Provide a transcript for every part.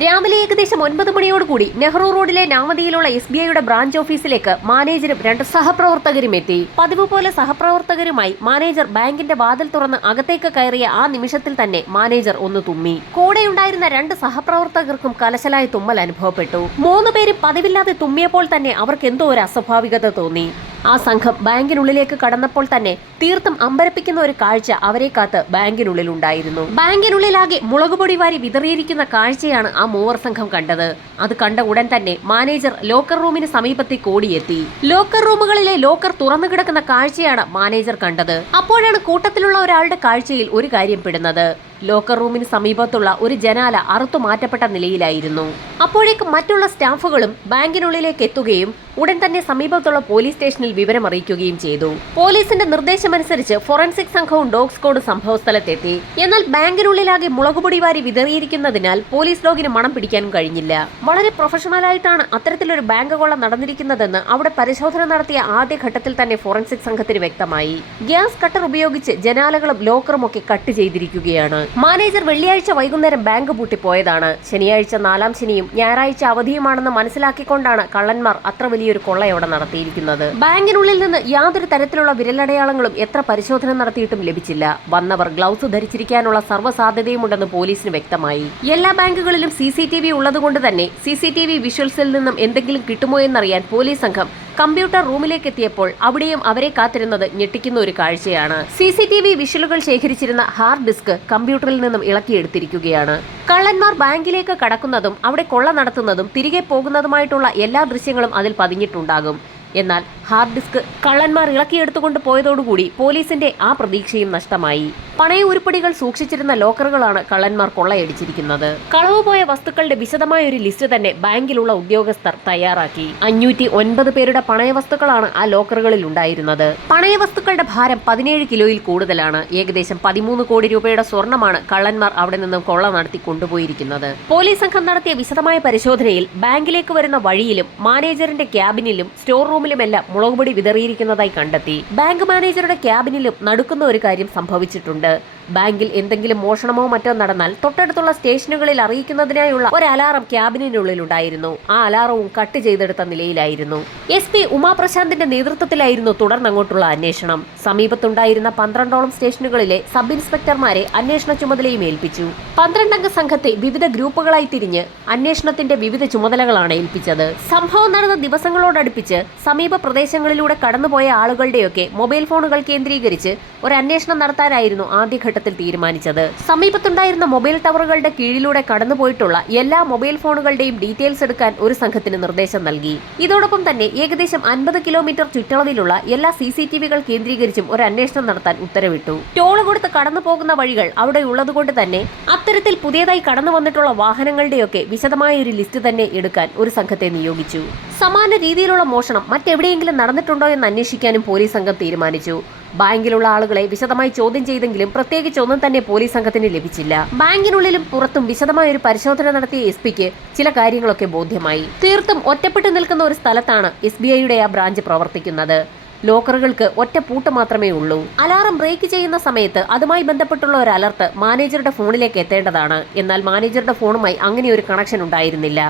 രാവിലെ ഏകദേശം ഒൻപത് മണിയോടുകൂടി നെഹ്റു റോഡിലെ നാമതിയിലുള്ള എസ് ബി ഐയുടെ ബ്രാഞ്ച് ഓഫീസിലേക്ക് മാനേജരും രണ്ട് സഹപ്രവർത്തകരും എത്തി. പതിവ് പോലെ സഹപ്രവർത്തകരുമായി മാനേജർ ബാങ്കിന്റെ വാതിൽ തുറന്ന് അകത്തേക്ക് കയറിയ ആ നിമിഷത്തിൽ തന്നെ മാനേജർ ഒന്ന് തുമ്മി. കൂടെയുണ്ടായിരുന്ന രണ്ട് സഹപ്രവർത്തകർക്കും കലശലായ തുമ്മൽ അനുഭവപ്പെട്ടു. മൂന്ന് പേരും പതിവില്ലാതെ തുമ്മിയപ്പോൾ തന്നെ അവർക്ക് എന്തോ ഒരു അസ്വാഭാവികത തോന്നി. ആ സംഘം ബാങ്കിനുള്ളിലേക്ക് കടന്നപ്പോൾ തന്നെ തീർത്തും അമ്പരപ്പിക്കുന്ന ഒരു കാഴ്ച അവരെ കാത്ത് ബാങ്കിനുള്ളിലുണ്ടായിരുന്നു. ബാങ്കിനുള്ളിലാകെ മുളകുപൊടി വാരി വിതറിയിരിക്കുന്ന കാഴ്ചയാണ് ആ മൂവർ സംഘം കണ്ടത്. അത് കണ്ട ഉടൻ തന്നെ മാനേജർ ലോക്കർ റൂമിന് സമീപത്തേക്ക് ഓടിയെത്തി ലോക്കർ റൂമുകളിലെ ലോക്കർ തുറന്നു കിടക്കുന്ന കാഴ്ചയാണ് മാനേജർ കണ്ടത്. അപ്പോഴാണ് കൂട്ടത്തിലുള്ള ഒരാളുടെ കാഴ്ചയിൽ ഒരു കാര്യം പെടുന്നത്. ലോക്കർ റൂമിന് സമീപത്തുള്ള ഒരു ജനാല അറുത്തു മാറ്റപ്പെട്ട നിലയിലായിരുന്നു. അപ്പോഴേക്കും മറ്റുള്ള സ്റ്റാഫുകളും ബാങ്കിനുള്ളിലേക്ക് എത്തുകയും ഉടൻ തന്നെ സമീപത്തുള്ള പോലീസ് സ്റ്റേഷനിൽ വിവരം അറിയിക്കുകയും ചെയ്തു. പോലീസിന്റെ നിർദ്ദേശമനുസരിച്ച് ഫോറൻസിക് സംഘവും ഡോഗ് സ്ക്വാഡ് സംഭവസ്ഥലത്തെത്തി. എന്നാൽ ബാങ്കിനുള്ളിലാകെ മുളകുപൊടി വാരി വിതറിയിരിക്കുന്നതിനാൽ പോലീസ് ഡോഗിന് മണം പിടിക്കാനും കഴിഞ്ഞില്ല. വളരെ പ്രൊഫഷണലായിട്ടാണ് അത്തരത്തിലൊരു ബാങ്ക് കൊള്ള നടന്നിരിക്കുന്നതെന്ന് അവിടെ പരിശോധന നടത്തിയ ആദ്യ ഘട്ടത്തിൽ തന്നെ ഫോറൻസിക് സംഘത്തിന് വ്യക്തമായി. ഗ്യാസ് കട്ടർ ഉപയോഗിച്ച് ജനാലകളും ലോക്കറും ഒക്കെ കട്ട് ചെയ്തിരിക്കുകയാണ്. മാനേജർ വെള്ളിയാഴ്ച വൈകുന്നേരം ബാങ്ക് പൂട്ടിപ്പോയതാണ്. ശനിയാഴ്ച നാലാം ശനിയും ഞായറാഴ്ച അവധിയുമാണെന്ന് മനസ്സിലാക്കിക്കൊണ്ടാണ് കള്ളന്മാർ അത്ര വലിയൊരു കൊള്ളയോടെ നടത്തിയിരിക്കുന്നത്. ബാങ്കിനുള്ളിൽ നിന്ന് യാതൊരു തരത്തിലുള്ള വിരലടയാളങ്ങളും എത്ര പരിശോധന നടത്തിയിട്ടും ലഭിച്ചില്ല. വന്നവർ ഗ്ലൗസ് ധരിച്ചിരിക്കാനുള്ള സർവസാധ്യതയുമുണ്ടെന്ന് പോലീസിന് വ്യക്തമായി. എല്ലാ ബാങ്കുകളിലും സി സി ടി വി ഉള്ളതുകൊണ്ട് തന്നെ സി സി ടി വി വിഷ്വൽസിൽ നിന്നും എന്തെങ്കിലും കിട്ടുമോ എന്നറിയാൻ പോലീസ് സംഘം കമ്പ്യൂട്ടർ റൂമിലേക്ക് എത്തിയപ്പോൾ അവിടെയും അവരെ കാത്തിരുന്നത് ഞെട്ടിക്കുന്ന ഒരു കാഴ്ചയാണ്. സി സി ടി വി വിഷലുകൾ ശേഖരിച്ചിരുന്ന ഹാർഡ് ഡിസ്ക് കമ്പ്യൂട്ടറിൽ നിന്നും ഇളക്കിയെടുത്തിരിക്കുകയാണ്. കള്ളന്മാർ ബാങ്കിലേക്ക് കടക്കുന്നതും അവിടെ കൊള്ള നടത്തുന്നതും തിരികെ പോകുന്നതുമായിട്ടുള്ള എല്ലാ ദൃശ്യങ്ങളും അതിൽ പതിഞ്ഞിട്ടുണ്ടാകും. എന്നാൽ ഹാർഡ് ഡിസ്ക് കള്ളന്മാർ ഇളക്കിയെടുത്തുകൊണ്ട് പോയതോടുകൂടി പോലീസിന്റെ ആ പ്രതീക്ഷയും നഷ്ടമായി. പണയ ഉരുപ്പടികൾ സൂക്ഷിച്ചിരുന്ന ലോക്കറുകളാണ് കള്ളന്മാർ കൊള്ളയടിച്ചിരിക്കുന്നത്. കളവ് പോയ വസ്തുക്കളുടെ വിശദമായ ഒരു ലിസ്റ്റ് തന്നെ ബാങ്കിലുള്ള ഉദ്യോഗസ്ഥർ തയ്യാറാക്കി. അഞ്ഞൂറ്റി ഒൻപത് പേരുടെ പണയ വസ്തുക്കളാണ് ആ ലോക്കറുകളിൽ ഉണ്ടായിരുന്നത്. പണയ വസ്തുക്കളുടെ ഭാരം പതിനേഴ് കിലോയിൽ കൂടുതലാണ്. ഏകദേശം പതിമൂന്ന് കോടി രൂപയുടെ സ്വർണമാണ് കള്ളന്മാർ അവിടെ നിന്നും കൊള്ള നടത്തി കൊണ്ടുപോയിരിക്കുന്നത്. പോലീസ് സംഘം നടത്തിയ വിശദമായ പരിശോധനയിൽ ബാങ്കിലേക്ക് വരുന്ന വഴിയിലും മാനേജറിന്റെ ക്യാബിനിലും സ്റ്റോർ റൂമിലുമെല്ലാം മുളകുപൊടി വിതറിയിരിക്കുന്നതായി കണ്ടെത്തി. ബാങ്ക് മാനേജറുടെ ക്യാബിനിലും നടുക്കുന്ന ഒരു കാര്യം സംഭവിച്ചിട്ടുണ്ട്. ബാങ്കിൽ എന്തെങ്കിലും മോഷണമോ മറ്റോ നടന്നാൽ തൊട്ടടുത്തുള്ള സ്റ്റേഷനുകളിൽ അറിയിക്കുന്നതിനായുള്ള ഒരു അലാറം ക്യാബിനുള്ളിൽ ഉണ്ടായിരുന്നു ആ അലാറവും കട്ട് ചെയ്തെടുത്ത നിലയിലായിരുന്നു. എസ് പി ഉമാപ്രശാന്തിന്റെ നേതൃത്വത്തിലായിരുന്നു തുടർന്നങ്ങോട്ടുള്ള അന്വേഷണം. സമീപത്തുണ്ടായിരുന്ന പന്ത്രണ്ടോളം സ്റ്റേഷനുകളിലെ സബ് ഇൻസ്പെക്ടർമാരെ അന്വേഷണ ചുമതലയും ഏൽപ്പിച്ചു. പന്ത്രണ്ടംഗ സംഘത്തെ വിവിധ ഗ്രൂപ്പുകളായി തിരിഞ്ഞ് അന്വേഷണത്തിന്റെ വിവിധ ചുമതലകളാണ് ഏൽപ്പിച്ചത്. സംഭവം നടന്ന ദിവസങ്ങളോടടുപ്പിച്ച് സമീപ പ്രദേശങ്ങളിലൂടെ കടന്നുപോയ ആളുകളുടെയൊക്കെ മൊബൈൽ ഫോണുകൾ കേന്ദ്രീകരിച്ച് ഒരു അന്വേഷണം നടത്താനായിരുന്നു ആദ്യഘട്ടത്തിൽ തീരുമാനിച്ചത്. സമീപത്തുണ്ടായിരുന്ന മൊബൈൽ ടവറുകളുടെ കീഴിലൂടെ കടന്നുപോയിട്ടുള്ള എല്ലാ മൊബൈൽ ഫോണുകളുടെയും ഡീറ്റെയിൽസ് എടുക്കാൻ ഒരു സംഘത്തിന് നിർദ്ദേശം നൽകി. ഇതോടൊപ്പം തന്നെ ഏകദേശം അൻപത് കിലോമീറ്റർ ചുറ്റളവിലുള്ള എല്ലാ സി സി ടി വികൾ കേന്ദ്രീകരിച്ചും ഒരു അന്വേഷണം നടത്താൻ ഉത്തരവിട്ടു. ടോൾ കൊടുത്ത് കടന്നു പോകുന്ന വഴികൾ അവിടെ ഉള്ളതുകൊണ്ട് തന്നെ അത്തരത്തിൽ പുതിയതായി കടന്നു വന്നിട്ടുള്ള വാഹനങ്ങളുടെയൊക്കെ വിശദമായ ഒരു ലിസ്റ്റ് തന്നെ എടുക്കാൻ ഒരു സംഘത്തെ നിയോഗിച്ചു. സമാന രീതിയിലുള്ള മോഷണം മറ്റെവിടെയെങ്കിലും നടന്നിട്ടുണ്ടോ എന്ന് അന്വേഷിക്കാനും പോലീസ് സംഘം തീരുമാനിച്ചു. ബാങ്കിലുള്ള ആളുകളെ വിശദമായി ചോദ്യം ചെയ്തെങ്കിലും പ്രത്യേകിച്ച് ഒന്നും തന്നെ പോലീസ് സംഘത്തിന് ലഭിച്ചില്ല. ബാങ്കിനുള്ളിലും പുറത്തും വിശദമായ ഒരു പരിശോധന നടത്തിയ എസ് പിക്ക് ചില കാര്യങ്ങളൊക്കെ ബോധ്യമായി. തീർത്തും ഒറ്റപ്പെട്ടു നിൽക്കുന്ന ഒരു സ്ഥലത്താണ് എസ് ബി ഐയുടെ ആ ബ്രാഞ്ച് പ്രവർത്തിക്കുന്നത്. ലോക്കറുകൾക്ക് ഒറ്റ പൂട്ട് മാത്രമേ ഉള്ളൂ. അലാറം ബ്രേക്ക് ചെയ്യുന്ന സമയത്ത് അതുമായി ബന്ധപ്പെട്ടുള്ള ഒരു അലർട്ട് മാനേജറുടെ ഫോണിലേക്ക് എത്തേണ്ടതാണ്. എന്നാൽ മാനേജറുടെ ഫോണുമായി അങ്ങനെ ഒരു കണക്ഷൻ ഉണ്ടായിരുന്നില്ല.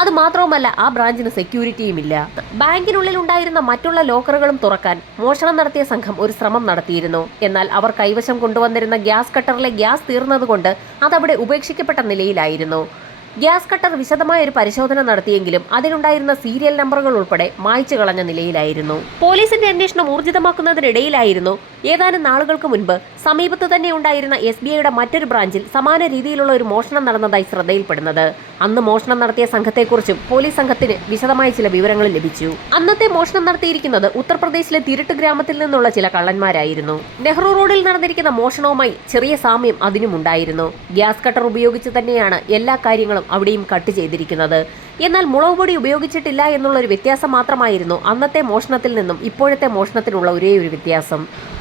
അത് മാത്രവുമല്ല ആ ബ്രാഞ്ചിന് സെക്യൂരിറ്റിയും ഇല്ല ബാങ്കിനുള്ളിൽ ഉണ്ടായിരുന്ന മറ്റുള്ള ലോക്കറുകളും തുറക്കാൻ മോഷണം നടത്തിയ സംഘം ഒരു ശ്രമം നടത്തിയിരുന്നു. എന്നാൽ അവർ കൈവശം കൊണ്ടുവന്നിരുന്ന ഗ്യാസ് കട്ടറിലെ ഗ്യാസ് തീർന്നതുകൊണ്ട് അതവിടെ ഉപേക്ഷിക്കപ്പെട്ട നിലയിലായിരുന്നു. ഗ്യാസ് കട്ടർ വിശദമായ ഒരു പരിശോധന നടത്തിയെങ്കിലും അതിലുണ്ടായിരുന്ന സീരിയൽ നമ്പറുകൾ ഉൾപ്പെടെ മായ്ച്ചു കളഞ്ഞ നിലയിലായിരുന്നു. പോലീസിന്റെ അന്വേഷണം ഊർജിതമാക്കുന്നതിനിടയിലായിരുന്നു ഏതാനും നാളുകൾക്ക് മുൻപ് സമീപത്ത് തന്നെ ഉണ്ടായിരുന്ന എസ് ബി ഐയുടെ മറ്റൊരു ബ്രാഞ്ചിൽ സമാന രീതിയിലുള്ള ഒരു മോഷണം നടന്നതായി ശ്രദ്ധയിൽപ്പെടുന്നത്. അന്ന് മോഷണം നടത്തിയ സംഘത്തെക്കുറിച്ചും പോലീസ് സംഘത്തിന് വിശദമായ ചില വിവരങ്ങൾ ലഭിച്ചു. അന്നത്തെ മോഷണം നടത്തിയിരിക്കുന്നത് ഉത്തർപ്രദേശിലെ തിരുട്ട് ഗ്രാമത്തിൽ നിന്നുള്ള ചില കള്ളന്മാരായിരുന്നു. നെഹ്റു റോഡിൽ നടന്നിരിക്കുന്ന മോഷണവുമായി ചെറിയ സാമ്യം അതിനുമുണ്ടായിരുന്നു. ഗ്യാസ് കട്ടർ ഉപയോഗിച്ച് തന്നെയാണ് എല്ലാ കാര്യങ്ങളും അവിടെയും കട്ട് ചെയ്തിരിക്കുന്നത്. എന്നാൽ മുളക് പൊടി ഉപയോഗിച്ചിട്ടില്ല എന്നുള്ള ഒരു വ്യത്യാസം മാത്രമായിരുന്നു അന്നത്തെ മോഷണത്തിൽ നിന്നും ഇപ്പോഴത്തെ മോഷണത്തിനുള്ള ഒരേ ഒരു വ്യത്യാസം.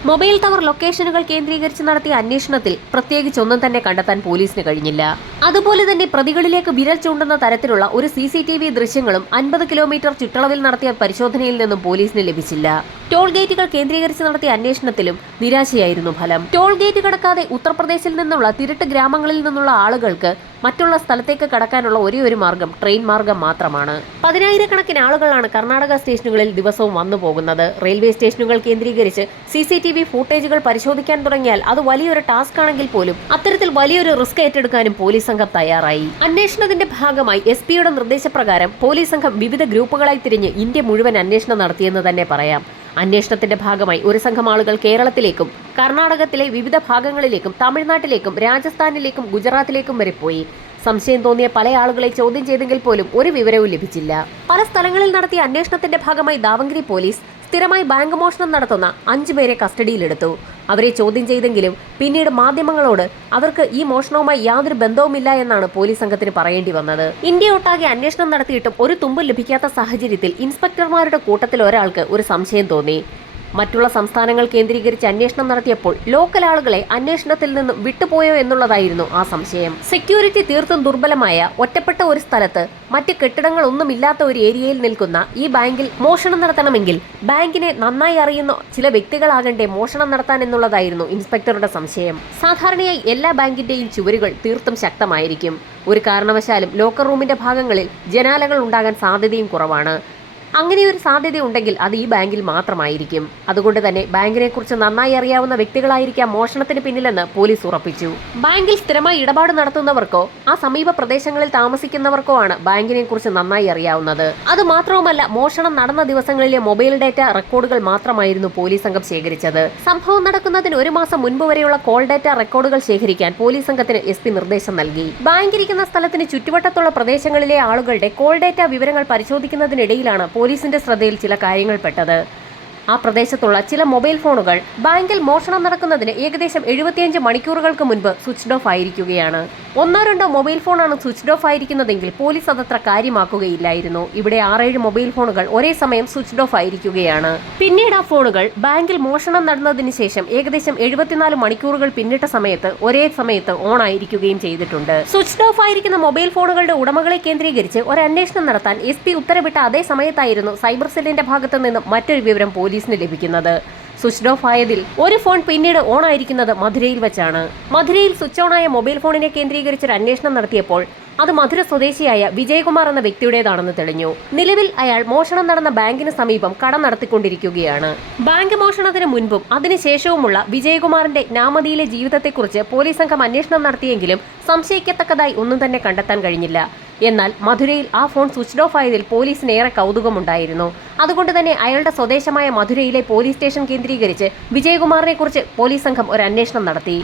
മൊബൈൽ ടവർ ലൊക്കേഷനുകൾ കേന്ദ്രീകരിച്ച് നടത്തിയ അന്വേഷണത്തിൽ പ്രത്യേകിച്ച് ഒന്നും തന്നെ കണ്ടെത്താൻ പോലീസിന് കഴിഞ്ഞില്ല. അതുപോലെ തന്നെ പ്രതികളിലേക്ക് വിരൽ ചൂണ്ടുന്ന തരത്തിലുള്ള ഒരു സി സി ടി വി ദൃശ്യങ്ങളും അൻപത് കിലോമീറ്റർ ചുറ്റളവിൽ നടത്തിയ പരിശോധനയിൽ നിന്നും പോലീസിന് ലഭിച്ചില്ല. ടോൾ ഗേറ്റുകൾ കേന്ദ്രീകരിച്ച് നടത്തിയ അന്വേഷണത്തിലും നിരാശയായിരുന്നു ഫലം. ടോൾ ഗേറ്റ് കടക്കാതെ ഉത്തർപ്രദേശിൽ നിന്നുള്ള തിരുട്ട് ഗ്രാമങ്ങളിൽ നിന്നുള്ള ആളുകൾക്ക് മറ്റുള്ള സ്ഥലത്തേക്ക് കടക്കാനുള്ള ഒരേ ഒരു മാർഗം ട്രെയിൻ മാർഗം മാത്രമാണ്. പതിനായിരക്കണക്കിന് ആളുകളാണ് കർണാടക സ്റ്റേഷനുകളിൽ ദിവസവും വന്നു പോകുന്നത്. റെയിൽവേ സ്റ്റേഷനുകൾ കേന്ദ്രീകരിച്ച് സി സി ടി വി ഫൂട്ടേജുകൾ പരിശോധിക്കാൻ തുടങ്ങിയാൽ അത് വലിയൊരു ടാസ്ക് ആണെങ്കിൽ പോലും അത്തരത്തിൽ വലിയൊരു റിസ്ക് ഏറ്റെടുക്കാനും പോലീസ് സംഘം തയ്യാറായി. അന്വേഷണത്തിന്റെ ഭാഗമായി എസ് പിയുടെ നിർദ്ദേശപ്രകാരം പോലീസ് സംഘം വിവിധ ഗ്രൂപ്പുകളായി തിരിഞ്ഞ് ഇന്ത്യ മുഴുവൻ അന്വേഷണം നടത്തിയെന്ന് തന്നെ പറയാം. അന്വേഷണത്തിന്റെ ഭാഗമായി ഒരു സംഘം ആളുകൾ കേരളത്തിലേക്കും കർണാടകത്തിലെ വിവിധ ഭാഗങ്ങളിലേക്കും തമിഴ്നാട്ടിലേക്കും രാജസ്ഥാനിലേക്കും ഗുജറാത്തിലേക്കും വരെ പോയി. സംശയം തോന്നിയ പല ആളുകളെ ചോദ്യം ചെയ്തെങ്കിൽ പോലും ഒരു വിവരവും ലഭിച്ചില്ല. പല സ്ഥലങ്ങളിൽ നടത്തിയ അന്വേഷണത്തിന്റെ ഭാഗമായി ദാവങ്കിരി പോലീസ് സ്ഥിരമായി ബാങ്ക് മോഷണം നടത്തുന്ന അഞ്ചു പേരെ കസ്റ്റഡിയിലെടുത്തു. അവരെ ചോദ്യം ചെയ്തെങ്കിലും പിന്നീട് മാധ്യമങ്ങളോട് അവർക്ക് ഈ മോഷണവുമായി യാതൊരു ബന്ധവുമില്ല എന്നാണ് പോലീസ് സംഘത്തിന് പറയേണ്ടി വന്നത്. ഇന്ത്യ ഒട്ടാകെ അന്വേഷണം നടത്തിയിട്ടും ഒരു തുമ്പ് ലഭിക്കാത്ത സാഹചര്യത്തിൽ ഇൻസ്പെക്ടർമാരുടെ കൂട്ടത്തിൽ ഒരാൾക്ക് ഒരു സംശയം തോന്നി. മറ്റുള്ള സംസ്ഥാനങ്ങൾ കേന്ദ്രീകരിച്ച് അന്വേഷണം നടത്തിയപ്പോൾ ലോക്കൽ ആളുകളെ അന്വേഷണത്തിൽ നിന്നും വിട്ടുപോയോ എന്നുള്ളതായിരുന്നു ആ സംശയം. സെക്യൂരിറ്റി തീർത്തും ദുർബലമായ ഒറ്റപ്പെട്ട ഒരു സ്ഥലത്ത് മറ്റ് കെട്ടിടങ്ങളൊന്നുമില്ലാത്ത ഒരു ഏരിയയിൽ നിൽക്കുന്ന ഈ ബാങ്കിൽ മോഷണം നടത്തണമെങ്കിൽ ബാങ്കിനെ നന്നായി അറിയുന്ന ചില വ്യക്തികളാകണ്ടേ മോഷണം നടത്താൻ എന്നുള്ളതായിരുന്നു ഇൻസ്പെക്ടറുടെ സംശയം. സാധാരണയായി എല്ലാ ബാങ്കിന്റെയും ചുവരുകൾ തീർത്തും ശക്തമായിരിക്കും. ഒരു കാരണവശാലും ലോക്കർ റൂമിന്റെ ഭാഗങ്ങളിൽ ജനാലകൾ ഉണ്ടാകാൻ സാധ്യതയും കുറവാണ്. അങ്ങനെ ഒരു സാധ്യത ഉണ്ടെങ്കിൽ അത് ഈ ബാങ്കിൽ മാത്രമായിരിക്കും. അതുകൊണ്ട് തന്നെ ബാങ്കിനെക്കുറിച്ച് നന്നായി അറിയാവുന്ന വ്യക്തികളായിരിക്കാം മോഷണത്തിന് പിന്നിലെന്ന് പോലീസ് ഉറപ്പിച്ചു. ബാങ്കിൽ സ്ഥിരമായി ഇടപാട് നടത്തുന്നവർക്കോ ആ സമീപ പ്രദേശങ്ങളിൽ താമസിക്കുന്നവർക്കോ ആണ് ബാങ്കിനെക്കുറിച്ച് നന്നായി അറിയാവുന്നത്. അത് മാത്രവുമല്ല മോഷണം നടന്ന ദിവസങ്ങളിലെ മൊബൈൽ ഡാറ്റ റെക്കോർഡുകൾ മാത്രമായിരുന്നു പോലീസ് സംഘം ശേഖരിച്ചത്. സംഭവം നടക്കുന്നതിന് ഒരു മാസം മുൻപ് വരെയുള്ള കോൾ ഡാറ്റ റെക്കോർഡുകൾ ശേഖരിക്കാൻ പോലീസ് സംഘത്തിന് എസ് പി നിർദ്ദേശം നൽകി. ബാങ്കിരിക്കുന്ന സ്ഥലത്തിന് ചുറ്റുവട്ടത്തുള്ള പ്രദേശങ്ങളിലെ ആളുകളുടെ കോൾ ഡാറ്റ വിവരങ്ങൾ പരിശോധിക്കുന്നതിനിടയിലാണ് പോലീസിന്റെ ശ്രദ്ധയിൽ ചില കാര്യങ്ങൾ പെട്ടത്. ആ പ്രദേശത്തുള്ള ചില മൊബൈൽ ഫോണുകൾ ബാങ്കിൽ മോഷണം നടക്കുന്നതിന് ഏകദേശം എഴുപത്തിയഞ്ച് മണിക്കൂറുകൾക്ക് മുൻപ് സ്വിച്ച്ഡ് ഓഫ് ആയിരിക്കുകയാണ്. ഒന്നോ രണ്ടോ മൊബൈൽ ഫോണാണ് സ്വിച്ച്ഡ് ഓഫ് ആയിരിക്കുന്നതെങ്കിൽ പോലീസ് അതത്ര കാര്യമാക്കുകയില്ലായിരുന്നു. ഇവിടെ ആറേഴ് മൊബൈൽ ഫോണുകൾ ഒരേ സമയം സ്വിച്ച്ഡ് ഓഫ് ആയിരിക്കുകയാണ്. പിന്നീട് ആ ഫോണുകൾ ബാങ്കിൽ മോഷണം നടന്നതിന് ശേഷം ഏകദേശം എഴുപത്തിനാല് മണിക്കൂറുകൾ പിന്നിട്ട സമയത്ത് ഒരേ സമയത്ത് ഓൺ ആയിരിക്കുകയും ചെയ്തിട്ടുണ്ട്. സ്വിച്ച്ഡ് ഓഫ് ആയിരിക്കുന്ന മൊബൈൽ ഫോണുകളുടെ ഉടമകളെ കേന്ദ്രീകരിച്ച് ഒരു അന്വേഷണം നടത്താൻ എസ് പി ഉത്തരവിട്ട അതേ സമയത്തായിരുന്നു സൈബർ സെല്ലിന്റെ ഭാഗത്തു നിന്നും മറ്റൊരു വിവരം പോലീസിന് ലഭിക്കുന്നത്. സ്വിച്ച് ഓഫ് ആയതിൽ ഒരു ഫോൺ പിന്നീട് ഓൺ ആയിരിക്കുന്നത് മധുരയിൽ വെച്ചാണ്. മധുരയിൽ സ്വിച്ച് ഓൺ ആയ മൊബൈൽ ഫോണിനെ കേന്ദ്രീകരിച്ചൊരു അന്വേഷണം നടത്തിയപ്പോൾ അത് മധുര സ്വദേശിയായ വിജയകുമാർ എന്ന വ്യക്തിയുടേതാണെന്ന് തെളിഞ്ഞു. നിലവിൽ അയാൾ മോഷണം നടന്ന ബാങ്കിന് സമീപം കട നടത്തിക്കൊണ്ടിരിക്കുകയാണ്. ബാങ്ക് മോഷണത്തിന് മുൻപും അതിനുശേഷവുമുള്ള വിജയകുമാറിന്റെ നാമതിയിലെ ജീവിതത്തെക്കുറിച്ച് പോലീസ് സംഘം അന്വേഷണം നടത്തിയെങ്കിലും സംശയിക്കത്തക്കതായി ഒന്നും തന്നെ കണ്ടെത്താൻ കഴിഞ്ഞില്ല. എന്നാൽ മധുരയിൽ ആ ഫോൺ സ്വിച്ച്ഡ് ഓഫ് ആയതിൽ പോലീസിന് ഏറെ കൗതുകമുണ്ടായിരുന്നു. അതുകൊണ്ട് തന്നെ അയാളുടെ സ്വദേശമായ മധുരയിലെ പോലീസ് സ്റ്റേഷൻ കേന്ദ്രീകരിച്ച് വിജയകുമാറിനെ കുറിച്ച് പോലീസ് സംഘം ഒരു അന്വേഷണം നടത്തി.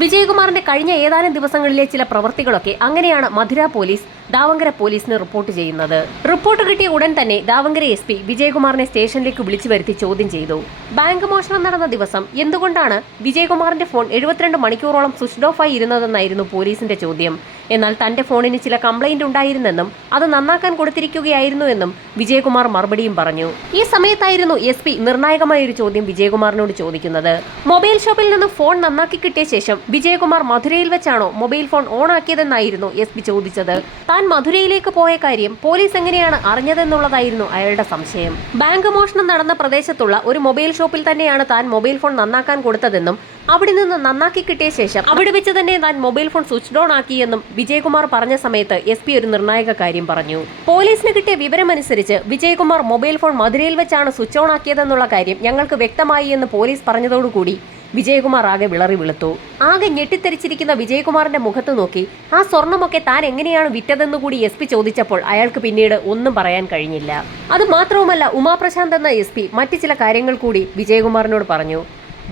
വിജയകുമാറിന്റെ കഴിഞ്ഞ ഏതാനും ദിവസങ്ങളിലെ ചില പ്രവർത്തികളൊക്കെ അങ്ങനെയാണ് മധുര പോലീസ് ദാവങ്കര പോലീസിന് റിപ്പോർട്ട് ചെയ്യുന്നത്. റിപ്പോർട്ട് കിട്ടിയ ഉടൻ തന്നെ ദാവങ്കര എസ് പി വിജയകുമാറിനെ സ്റ്റേഷനിലേക്ക് വിളിച്ചു വരുത്തി ചോദ്യം ചെയ്തു. ബാങ്ക് മോഷണം നടന്ന ദിവസം എന്തുകൊണ്ടാണ് വിജയകുമാറിന്റെ ഫോൺ എഴുപത്തിരണ്ട് മണിക്കൂറോളം സ്വിച്ച്ഡ് ഓഫ് ആയി ഇരുന്നതെന്നായിരുന്നു പോലീസിന്റെ ചോദ്യം. എന്നാൽ തന്റെ ഫോണിന് ചില കംപ്ലൈന്റ് ഉണ്ടായിരുന്നെന്നും അത് നന്നാക്കാൻ കൊടുത്തിരിക്കുകയായിരുന്നു എന്നും വിജയകുമാർ മറുപടിയും പറഞ്ഞു. ഈ സമയത്തായിരുന്നു എസ് പി നിർണായകമായ ഒരു ചോദ്യം വിജയകുമാറിനോട് ചോദിക്കുന്നത്. മൊബൈൽ ഷോപ്പിൽ നിന്ന് ഫോൺ നന്നാക്കി കിട്ടിയ ശേഷം വിജയകുമാർ മധുരയിൽ വെച്ചാണോ മൊബൈൽ ഫോൺ ഓൺ ആക്കിയതെന്നായിരുന്നു എസ് പി ചോദിച്ചത്. താൻ മധുരയിലേക്ക് പോയ കാര്യം പോലീസ് എങ്ങനെയാണ് അറിഞ്ഞതെന്നുള്ളതായിരുന്നു അയാളുടെ സംശയം. ബാങ്ക് മോഷണം നടന്ന പ്രദേശത്തുള്ള ഒരു മൊബൈൽ ഷോപ്പിൽ തന്നെയാണ് താൻ മൊബൈൽ ഫോൺ നന്നാക്കാൻ കൊടുത്തതെന്നും അവിടെ നിന്ന് നന്നാക്കി കിട്ടിയ ശേഷം അവിടെ വെച്ച് തന്നെ താൻ മൊബൈൽ ഫോൺ സ്വിച്ച് ഡൗൺ ആക്കിയെന്നും വിജയകുമാർ പറഞ്ഞ സമയത്ത് എസ് പി ഒരു നിർണായക കാര്യം പറഞ്ഞു. പോലീസിന് കിട്ടിയ വിവരമനുസരിച്ച് വിജയകുമാർ മൊബൈൽ ഫോൺ മധുരയിൽ വെച്ചാണ് സ്വിച്ച് ഓൺ ആക്കിയതെന്നുള്ള കാര്യം ഞങ്ങൾക്ക് വ്യക്തമായി എന്ന് പോലീസ് പറഞ്ഞതോടുകൂടി വിജയകുമാർ ആകെ വിളറി വിളുത്തു. ആകെ ഞെട്ടിത്തെറിച്ചിരിക്കുന്ന വിജയകുമാറിന്റെ മുഖത്ത് നോക്കി ആ സ്വർണമൊക്കെ താൻ എങ്ങനെയാണ് വിറ്റതെന്ന് കൂടി എസ് പി ചോദിച്ചപ്പോൾ അയാൾക്ക് പിന്നീട് ഒന്നും പറയാൻ കഴിഞ്ഞില്ല. അത് മാത്രവുമല്ല ഉമാപ്രശാന്ത് എന്ന എസ് പി മറ്റു ചില കാര്യങ്ങൾ കൂടി വിജയകുമാറിനോട് പറഞ്ഞു.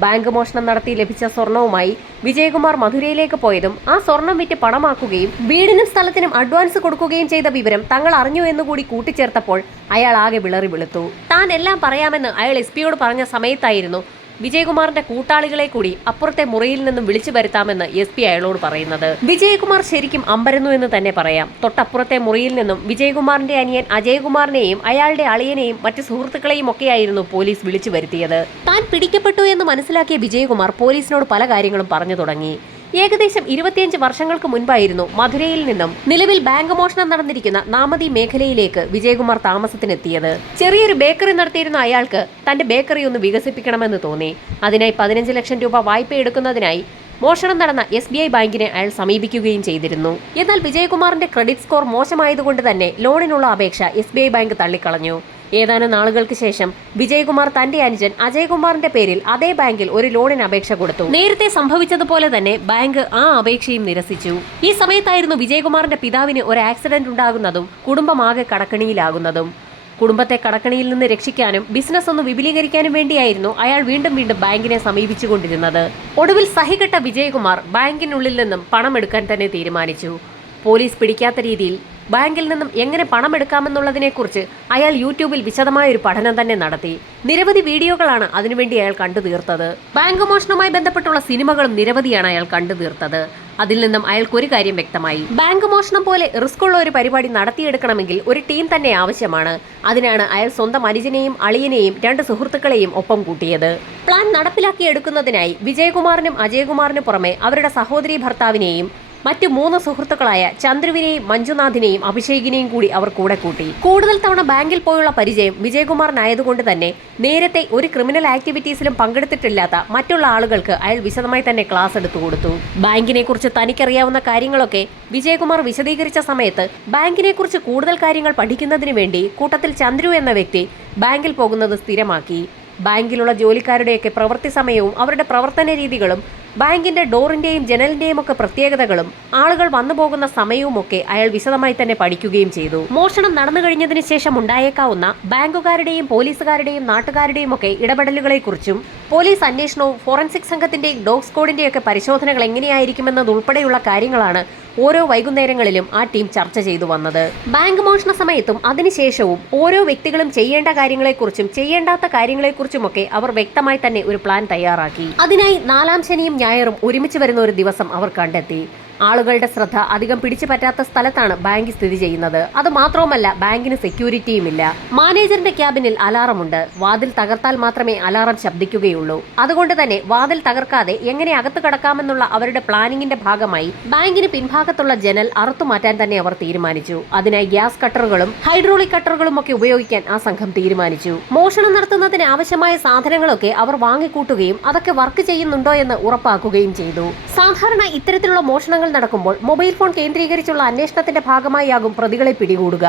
ബാങ്ക് മോഷണം നടത്തി ലഭിച്ച സ്വർണവുമായി വിജയകുമാർ മധുരയിലേക്ക് പോയതും ആ സ്വർണം വിറ്റ് പണമാക്കുകയും വീടിനും സ്ഥലത്തിനും അഡ്വാൻസ് കൊടുക്കുകയും ചെയ്ത വിവരം തങ്ങൾ അറിഞ്ഞു എന്നുകൂടി കൂട്ടിച്ചേർത്തപ്പോൾ അയാൾ ആകെ വിളറി വിളുത്തു. താൻ എല്ലാം പറയാമെന്ന് അയാൾ എസ് പിയോട് പറഞ്ഞ സമയത്തായിരുന്നു വിജയകുമാറിന്റെ കൂട്ടാളികളെ കൂടി അപ്പുറത്തെ മുറിയിൽ നിന്നും വിളിച്ചു വരുത്താമെന്ന് എസ് പി അയാളോട് പറയുന്നത്. വിജയകുമാർ ശരിക്കും അമ്പരന്നു എന്ന് തന്നെ പറയാം. തൊട്ടപ്പുറത്തെ മുറിയിൽ നിന്നും വിജയകുമാറിന്റെ അനിയൻ അജയകുമാറിനെയും അയാളുടെ അളിയനെയും മറ്റു സുഹൃത്തുക്കളെയും ഒക്കെയായിരുന്നു പോലീസ് വിളിച്ചു വരുത്തിയത്. താൻ പിടിക്കപ്പെട്ടു എന്ന് മനസ്സിലാക്കിയ വിജയകുമാർ പോലീസിനോട് പല കാര്യങ്ങളും പറഞ്ഞു തുടങ്ങി. ഏകദേശം ഇരുപത്തിയഞ്ച് വർഷങ്ങൾക്ക് മുൻപായിരുന്നു മധുരയിൽ നിന്നും നിലവിൽ ബാങ്ക് മോഷണം നടന്നിരിക്കുന്ന നാമതി മേഖലയിലേക്ക് വിജയകുമാർ താമസത്തിനെത്തിയത്. ചെറിയൊരു ബേക്കറി നടത്തിയിരുന്ന അയാൾക്ക് തന്റെ ബേക്കറി ഒന്ന് വികസിപ്പിക്കണമെന്ന് തോന്നി. അതിനായി പതിനഞ്ച് ലക്ഷം രൂപ വായ്പ എടുക്കുന്നതിനായി മോഷണം നടന്ന എസ് ബി ഐ ബാങ്കിനെ അയാൾ സമീപിക്കുകയും ചെയ്തിരുന്നു. എന്നാൽ വിജയകുമാറിന്റെ ക്രെഡിറ്റ് സ്കോർ മോശമായതുകൊണ്ട് തന്നെ ലോണിനുള്ള അപേക്ഷ എസ് ബാങ്ക് തള്ളിക്കളഞ്ഞു. ഏതാനും നാളുകൾക്ക് ശേഷം വിജയകുമാർ തന്റെ അനുജൻ അജയകുമാറിന്റെ പേരിൽ അതേ ബാങ്കിൽ ഒരു ലോണിന് അപേക്ഷ കൊടുത്തു. നേരത്തെ സംഭവിച്ചതുപോലെ തന്നെ ബാങ്ക് ആ അപേക്ഷയും നിരസിച്ചു. ഈ സമയത്തായിരുന്നു വിജയകുമാറിന്റെ പിതാവിന് ഒരു ആക്സിഡന്റ് ഉണ്ടാകുന്നതും കുടുംബമാകെ കടക്കണിയിലാകുന്നതും. കുടുംബത്തെ കടക്കണിയിൽ നിന്ന് രക്ഷിക്കാനും ബിസിനസ് ഒന്ന് വിപുലീകരിക്കാനും വേണ്ടിയായിരുന്നു അയാൾ വീണ്ടും വീണ്ടും ബാങ്കിനെ സമീപിച്ചുകൊണ്ടിരുന്നത്. ഒടുവിൽ സഹികെട്ട വിജയകുമാർ ബാങ്കിനുള്ളിൽ നിന്നും പണം എടുക്കാൻ തന്നെ തീരുമാനിച്ചു. പോലീസ് പിടിക്കാത്ത രീതിയിൽ ബാങ്കിൽ നിന്നും എങ്ങനെ പണം എടുക്കാമെന്നുള്ളതിനെക്കുറിച്ച് അയാൾ യൂട്യൂബിൽ വിശദമായ ഒരു പഠനം തന്നെ നടത്തി. നിരവധി വീഡിയോകളാണ് അതിനുവേണ്ടി അയാൾ കണ്ടു തീർത്തത്. ബാങ്ക് മോഷണവുമായി ബന്ധപ്പെട്ടുള്ള സിനിമകളും നിരവധിയാണ് അയാൾ കണ്ടു തീർത്തത്. അതിൽ നിന്നും അയാൾക്ക് ഒരു കാര്യം വ്യക്തമായി. ബാങ്ക് മോഷണം പോലെ റിസ്ക് ഉള്ള ഒരു പരിപാടി നടത്തിയെടുക്കണമെങ്കിൽ ഒരു ടീം തന്നെ ആവശ്യമാണ്. അതിനാണ് അയാൾ സ്വന്തം അനുജനെയും അളിയനെയും രണ്ട് സുഹൃത്തുക്കളെയും ഒപ്പം കൂട്ടിയത്. പ്ലാൻ നടപ്പിലാക്കിയെടുക്കുന്നതിനായി വിജയകുമാറിനും അജയകുമാറിനും പുറമെ അവരുടെ സഹോദരി ഭർത്താവിനെയും മറ്റു മൂന്ന് സുഹൃത്തുക്കളായ ചന്ദ്രുവിനെയും മഞ്ജുനാഥിനെയും അഭിഷേകിനെയും കൂടി അവർ കൂടെ കൂട്ടി. കൂടുതൽ തവണ ബാങ്കിൽ പോയുള്ള പരിചയം വിജയകുമാറിനായതുകൊണ്ട് തന്നെ നേരത്തെ ഒരു ക്രിമിനൽ ആക്ടിവിറ്റീസിലും പങ്കെടുത്തിട്ടില്ലാത്ത മറ്റുള്ള ആളുകൾക്ക് അയാൾ വിശദമായി തന്നെ ക്ലാസ് എടുത്തു കൊടുത്തു. ബാങ്കിനെ കുറിച്ച് തനിക്കറിയാവുന്ന കാര്യങ്ങളൊക്കെ വിജയകുമാർ വിശദീകരിച്ച സമയത്ത് ബാങ്കിനെ കുറിച്ച് കൂടുതൽ കാര്യങ്ങൾ പഠിക്കുന്നതിന് വേണ്ടി കൂട്ടത്തിൽ ചന്ദ്രു എന്ന വ്യക്തി ബാങ്കിൽ പോകുന്നത് സ്ഥിരമാക്കി. ബാങ്കിലുള്ള ജോലിക്കാരുടെയൊക്കെ പ്രവൃത്തി സമയവും അവരുടെ പ്രവർത്തന രീതികളും ബാങ്കിന്റെ ഡോറിന്റെയും ജനലിന്റെയും ഒക്കെ പ്രത്യേകതകളും ആളുകൾ വന്നു പോകുന്ന സമയവുമൊക്കെ അയാൾ വിശദമായി തന്നെ പഠിക്കുകയും ചെയ്തു. മോഷണം നടന്നു കഴിഞ്ഞതിന് ശേഷം ഉണ്ടായേക്കാവുന്ന ബാങ്കുകാരുടെയും പോലീസുകാരുടെയും നാട്ടുകാരുടെയും ഒക്കെ ഇടപെടലുകളെക്കുറിച്ചും പോലീസ് അന്വേഷണവും ഫോറൻസിക് സംഘത്തിന്റെയും ഡോഗ് സ്ക്വാഡിന്റെയും ഒക്കെ പരിശോധനകൾ എങ്ങനെയായിരിക്കുമെന്നതുൾപ്പെടെയുള്ള കാര്യങ്ങളാണ് ഓരോ വൈകുന്നേരങ്ങളിലും ആ ടീം ചർച്ച ചെയ്തു വന്നത്. ബാങ്ക് മോഷണ സമയത്തും അതിനുശേഷവും ഓരോ വ്യക്തികളും ചെയ്യേണ്ട കാര്യങ്ങളെക്കുറിച്ചും ചെയ്യേണ്ടാത്ത കാര്യങ്ങളെക്കുറിച്ചുമൊക്കെ അവർ വ്യക്തമായി തന്നെ ഒരു പ്ലാൻ തയ്യാറാക്കി. അതിനായി നാലാം ശനിയും ഞായറും ഒരുമിച്ച് വരുന്ന ഒരു ദിവസം അവർ കണ്ടെത്തി. ആളുകളുടെ ശ്രദ്ധ അധികം പിടിച്ചു പറ്റാത്ത സ്ഥലത്താണ് ബാങ്ക് സ്ഥിതി ചെയ്യുന്നത്. അത് മാത്രവുമല്ല ബാങ്കിന് സെക്യൂരിറ്റിയുമില്ല. മാനേജറിന്റെ ക്യാബിനിൽ അലാറമുണ്ട്. വാതിൽ തകർത്താൽ മാത്രമേ അലാറം ശബ്ദിക്കുകയുള്ളൂ. അതുകൊണ്ട് തന്നെ വാതിൽ തകർക്കാതെ എങ്ങനെ അകത്ത് കടക്കാമെന്നുള്ള അവരുടെ പ്ലാനിങ്ങിന്റെ ഭാഗമായി ബാങ്കിന് പിൻഭാഗത്തുള്ള ജനൽ അറുത്തുമാറ്റാൻ തന്നെ അവർ തീരുമാനിച്ചു. അതിനായി ഗ്യാസ് കട്ടറുകളും ഹൈഡ്രോളിക് കട്ടറുകളും ഒക്കെ ഉപയോഗിക്കാൻ ആ സംഘം തീരുമാനിച്ചു. മോഷണം നടത്തുന്നതിന് ആവശ്യമായ സാധനങ്ങളൊക്കെ അവർ വാങ്ങിക്കൂട്ടുകയും അതൊക്കെ വർക്ക് ചെയ്യുന്നുണ്ടോ എന്ന് ഉറപ്പാക്കുകയും ചെയ്തു. സാധാരണ ഇത്തരത്തിലുള്ള മോഷണങ്ങൾ നടക്കുമ്പോൾ മൊബൈൽ ഫോൺ കേന്ദ്രീകരിച്ചുള്ള അന്വേഷണത്തിന്റെ ഭാഗമായാകും പ്രതികളെ പിടികൂടുക.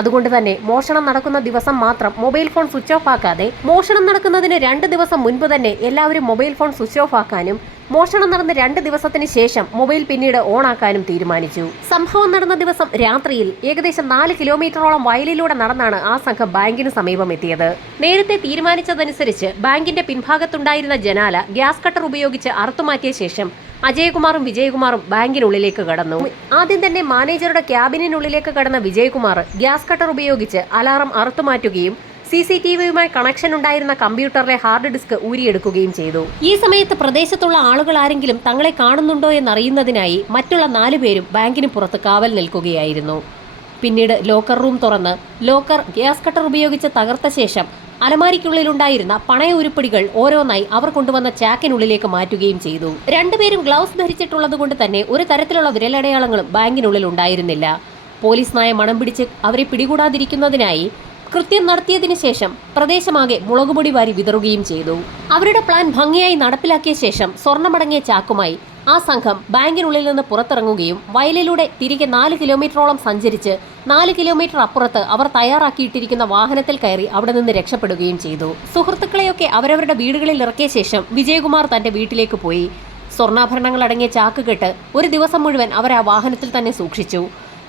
അതുകൊണ്ട് തന്നെ മോഷണം നടക്കുന്ന ദിവസം മാത്രം മൊബൈൽ ഫോൺ സ്വിച്ച് ഓഫ് ആക്കാതെ മോഷണം നടക്കുന്നതിന് രണ്ട് ദിവസം മുൻപ് തന്നെ എല്ലാവരും മൊബൈൽ ഫോൺ സ്വിച്ച് ഓഫ് ആക്കാനും മോഷണം നടന്ന രണ്ട് ദിവസത്തിന് ശേഷം മൊബൈൽ പിന്നീട് ഓണാക്കാനും തീരുമാനിച്ചു. സംഭവം നടന്ന ദിവസം രാത്രിയിൽ ഏകദേശം നാല് കിലോമീറ്ററോളം വയലിലൂടെ നടന്നാണ് ആ സംഘം ബാങ്കിന് സമീപം എത്തിയത്. നേരത്തെ തീരുമാനിച്ചതനുസരിച്ച് ബാങ്കിന്റെ പിൻഭാഗത്തുണ്ടായിരുന്ന ജനാല ഗ്യാസ് കട്ടർ ഉപയോഗിച്ച് അറുത്തുമാറ്റിയ ശേഷം അജയകുമാറും വിജയകുമാറും ബാങ്കിനുള്ളിലേക്ക് കടന്നു. ആദ്യം തന്നെ മാനേജറുടെ ക്യാബിനുള്ളിലേക്ക് കടന്ന വിജയകുമാർ ഗ്യാസ് കട്ടർ ഉപയോഗിച്ച് അലാറം അറുത്തുമാറ്റുകയും സി സി ടി വിയുമായി കണക്ഷൻ ഉണ്ടായിരുന്ന കമ്പ്യൂട്ടറിലെ ഹാർഡ് ഡിസ്ക് ഊരിയെടുക്കുകയും ചെയ്തു. ഈ സമയത്ത് പ്രദേശത്തുള്ള ആളുകൾ ആരെങ്കിലും തങ്ങളെ കാണുന്നുണ്ടോ എന്നറിയുന്നതിനായി മറ്റുള്ള നാലുപേരും ബാങ്കിന് പുറത്ത് കാവൽ നിൽക്കുകയായിരുന്നു. പിന്നീട് ലോക്കർ റൂം തുറന്ന് ലോക്കർ ഗ്യാസ് കട്ടർ ഉപയോഗിച്ച് തകർത്ത ശേഷം അലമാരിക്കുള്ളിലുണ്ടായിരുന്ന പണയ ഉരുപ്പടികൾ ഓരോന്നായി അവർ കൊണ്ടുവന്ന ചാക്കിനുള്ളിലേക്ക് മാറ്റുകയും ചെയ്തു. രണ്ടുപേരും ഗ്ലൗസ് ധരിച്ചിട്ടുള്ളത് കൊണ്ട് തന്നെ ഒരു തരത്തിലുള്ള വിരലടയാളങ്ങളും ബാങ്കിനുള്ളിൽ ഉണ്ടായിരുന്നില്ല. പോലീസ് നായ മണം പിടിച്ച് അവരെ പിടികൂടാതിരിക്കുന്നതിനായി കൃത്യം നടത്തിയതിനു ശേഷം പ്രദേശമാകെ മുളകുപൊടി വാരി വിതറുകയും ചെയ്തു. അവരുടെ പ്ലാൻ ഭംഗിയായി നടപ്പിലാക്കിയ ശേഷം സ്വർണമടങ്ങിയ ചാക്കുമായി ആ സംഘം ബാങ്കിനുള്ളിൽ നിന്ന് പുറത്തിറങ്ങുകയും വയലിലൂടെ തിരികെ നാല് കിലോമീറ്ററോളം സഞ്ചരിച്ച് നാല് കിലോമീറ്റർ അപ്പുറത്ത് അവർ തയ്യാറാക്കിയിട്ടിരിക്കുന്ന വാഹനത്തിൽ കയറി അവിടെ നിന്ന് രക്ഷപ്പെടുകയും ചെയ്തു. സുഹൃത്തുക്കളെയൊക്കെ അവരവരുടെ വീടുകളിൽ ഇറക്കിയ ശേഷം വിജയകുമാർ തന്റെ വീട്ടിലേക്ക് പോയി. സ്വർണാഭരണങ്ങൾ അടങ്ങിയ ചാക്ക് കെട്ട് ഒരു ദിവസം മുഴുവൻ അവർ ആ വാഹനത്തിൽ തന്നെ സൂക്ഷിച്ചു.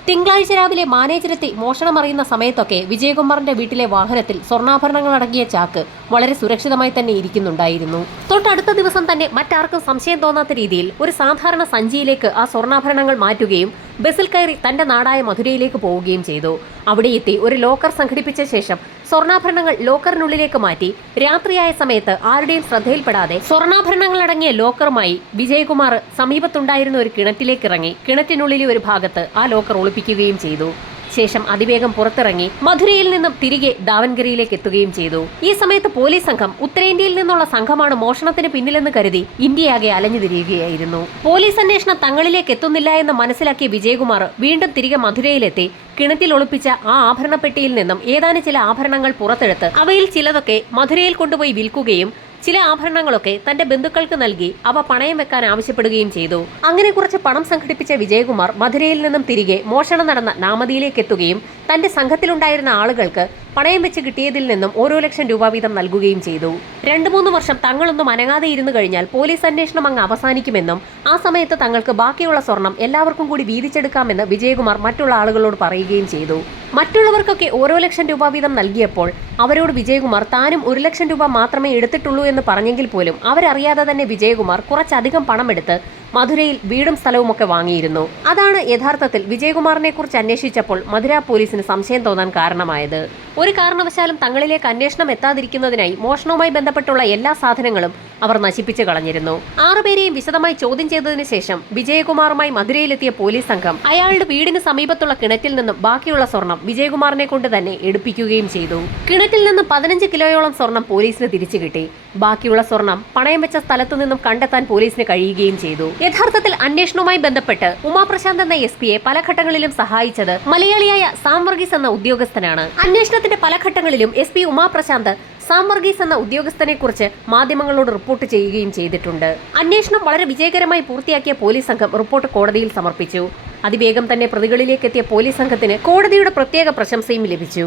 തിങ്കളാഴ്ച രാവിലെ മാനേജരെത്തി മോഷണം അറിയുന്ന സമയത്തൊക്കെ വിജയകുമാറിന്റെ വീട്ടിലെ വാഹനത്തിൽ സ്വർണാഭരണങ്ങൾ അടങ്ങിയ ചാക്ക് വളരെ സുരക്ഷിതമായി തന്നെ ഇരിക്കുന്നുണ്ടായിരുന്നു. തൊട്ടടുത്ത ദിവസം തന്നെ മറ്റാർക്കും സംശയം തോന്നാത്ത രീതിയിൽ ഒരു സാധാരണ സഞ്ചിയിലേക്ക് ആ സ്വർണാഭരണങ്ങൾ മാറ്റുകയും ബസ്സിൽ കയറി തന്റെ നാടായ മധുരയിലേക്ക് പോവുകയും ചെയ്തു. അവിടെ എത്തി ഒരു ലോക്കർ സംഘടിപ്പിച്ച ശേഷം സ്വർണാഭരണങ്ങൾ ലോക്കറിനുള്ളിലേക്ക് മാറ്റി. രാത്രിയായ സമയത്ത് ആരുടെയും ശ്രദ്ധയിൽപ്പെടാതെ സ്വർണാഭരണങ്ങൾ അടങ്ങിയ ലോക്കറുമായി വിജയകുമാർ സമീപത്തുണ്ടായിരുന്ന ഒരു കിണറ്റിലേക്ക് ഇറങ്ങി കിണറ്റിനുള്ളിലെ ഒരു ഭാഗത്ത് ആ ലോക്കർ ഒളിപ്പിക്കുകയും ചെയ്തു. ശേഷം അതിവേഗം പുറത്തിറങ്ങി മധുരയിൽ നിന്നും തിരികെ ദാവൻഗിരിയിലേക്ക് എത്തുകയും ചെയ്തു. ഈ സമയത്ത് പോലീസ് സംഘം ഉത്തരേന്ത്യയിൽ നിന്നുള്ള സംഘമാണ് മോഷണത്തിന് പിന്നിലെന്ന് കരുതി ഇന്ത്യയാകെ അലഞ്ഞു തിരിയുകയായിരുന്നു. പോലീസ് അന്വേഷണം തങ്ങളിലേക്ക് എത്തുന്നില്ല എന്ന് മനസ്സിലാക്കിയ വിജയകുമാർ വീണ്ടും തിരികെ മധുരയിലെത്തി കിണറ്റിൽ ഒളിപ്പിച്ച ആ ആഭരണപ്പെട്ടിയിൽ നിന്നും ഏതാനും ചില ആഭരണങ്ങൾ പുറത്തെടുത്ത് അവയിൽ ചിലതൊക്കെ മധുരയിൽ കൊണ്ടുപോയി വിൽക്കുകയും ചില ആഭരണങ്ങളൊക്കെ തന്റെ ബന്ധുക്കൾക്ക് നൽകി അവ പണയം വെക്കാൻ ആവശ്യപ്പെടുകയും ചെയ്തു. അങ്ങനെ കുറച്ച് പണം സംഘടിപ്പിച്ച വിജയകുമാർ മധുരയിൽ നിന്നും തിരികെ മോഷണം നടന്ന നാമതിയിലേക്ക് എത്തുകയും തന്റെ സംഘത്തിലുണ്ടായിരുന്ന ആളുകൾക്ക് പണയം വെച്ച് കിട്ടിയതിൽ നിന്നും ഓരോ ലക്ഷം രൂപ വീതം നൽകുകയും ചെയ്തു. രണ്ടു മൂന്ന് വർഷം തങ്ങളൊന്നും അനങ്ങാതെ ഇരുന്നു കഴിഞ്ഞാൽ പോലീസ് അന്വേഷണം അങ്ങ് അവസാനിക്കുമെന്നും ആ സമയത്ത് തങ്ങൾക്ക് ബാക്കിയുള്ള സ്വർണം എല്ലാവർക്കും കൂടി വീതിച്ചെടുക്കാമെന്ന് വിജയകുമാർ മറ്റുള്ള ആളുകളോട് പറയുകയും ചെയ്തു. മറ്റുള്ളവർക്കൊക്കെ ഓരോ ലക്ഷം രൂപ വീതം നൽകിയപ്പോൾ അവരോട് വിജയകുമാർ താനും ഒരു ലക്ഷം രൂപ മാത്രമേ എടുത്തിട്ടുള്ളൂ എന്ന് പറഞ്ഞെങ്കിൽ പോലും അവരറിയാതെ തന്നെ വിജയകുമാർ കുറച്ചധികം പണമെടുത്ത് മധുരയിൽ വീടും സ്ഥലവുമൊക്കെ വാങ്ങിയിരുന്നു. അതാണ് യഥാർത്ഥത്തിൽ വിജയകുമാറിനെ കുറിച്ച് അന്വേഷിച്ചപ്പോൾ മധുര പോലീസിന് സംശയം തോന്നാൻ കാരണമായത്. ഒരു കാരണവശാലും തങ്ങളിലേക്ക് അന്വേഷണം എത്താതിരിക്കുന്നതിനായി മോഷണവുമായി ബന്ധപ്പെട്ടുള്ള എല്ലാ സാധനങ്ങളും അവർ നശിപ്പിച്ചു കളഞ്ഞിരുന്നു. ആറുപേരെയും വിശദമായി ചോദ്യം ചെയ്തതിനു ശേഷം വിജയകുമാറുമായി മധുരയിലെത്തിയ പോലീസ് സംഘം അയാളുടെ വീടിന് സമീപത്തുള്ള കിണറ്റിൽ നിന്നും ബാക്കിയുള്ള സ്വർണം വിജയകുമാറിനെ കൊണ്ട് തന്നെ എടുപ്പിക്കുകയും ചെയ്തു. കിണറ്റിൽ നിന്നും പതിനഞ്ച് കിലോയോളം സ്വർണം പോലീസിന് തിരിച്ചു കിട്ടി ബാക്കിയുള്ള സ്വർണം പണയം വെച്ച സ്ഥലത്തു നിന്നും കണ്ടെത്താൻ പോലീസിന് കഴിയുകയും ചെയ്തു. യഥാർത്ഥത്തിൽ അന്വേഷണവുമായി ബന്ധപ്പെട്ട് ഉമാപ്രശാന്ത് എന്ന എസ് പിയെ പല ഘട്ടങ്ങളിലും സഹായിച്ചത് മലയാളിയായ സാം വർഗീസ് എന്ന ഉദ്യോഗസ്ഥനാണ്. അന്വേഷണത്തിന്റെ പല ഘട്ടങ്ങളിലും എസ് പി ഉമാപ്രശാന്ത് സാം വർഗീസ് എന്ന ഉദ്യോഗസ്ഥനെ കുറിച്ച് മാധ്യമങ്ങളോട് റിപ്പോർട്ട് ചെയ്യുകയും ചെയ്തിട്ടുണ്ട്. അന്വേഷണം വളരെ വിജയകരമായി പൂർത്തിയാക്കിയ പോലീസ് സംഘം റിപ്പോർട്ട് കോടതിയിൽ സമർപ്പിച്ചു. അതിവേഗം തന്നെ പ്രതികളിലേക്കെത്തിയ പോലീസ് സംഘത്തിന് കോടതിയുടെ പ്രത്യേക പ്രശംസയും ലഭിച്ചു.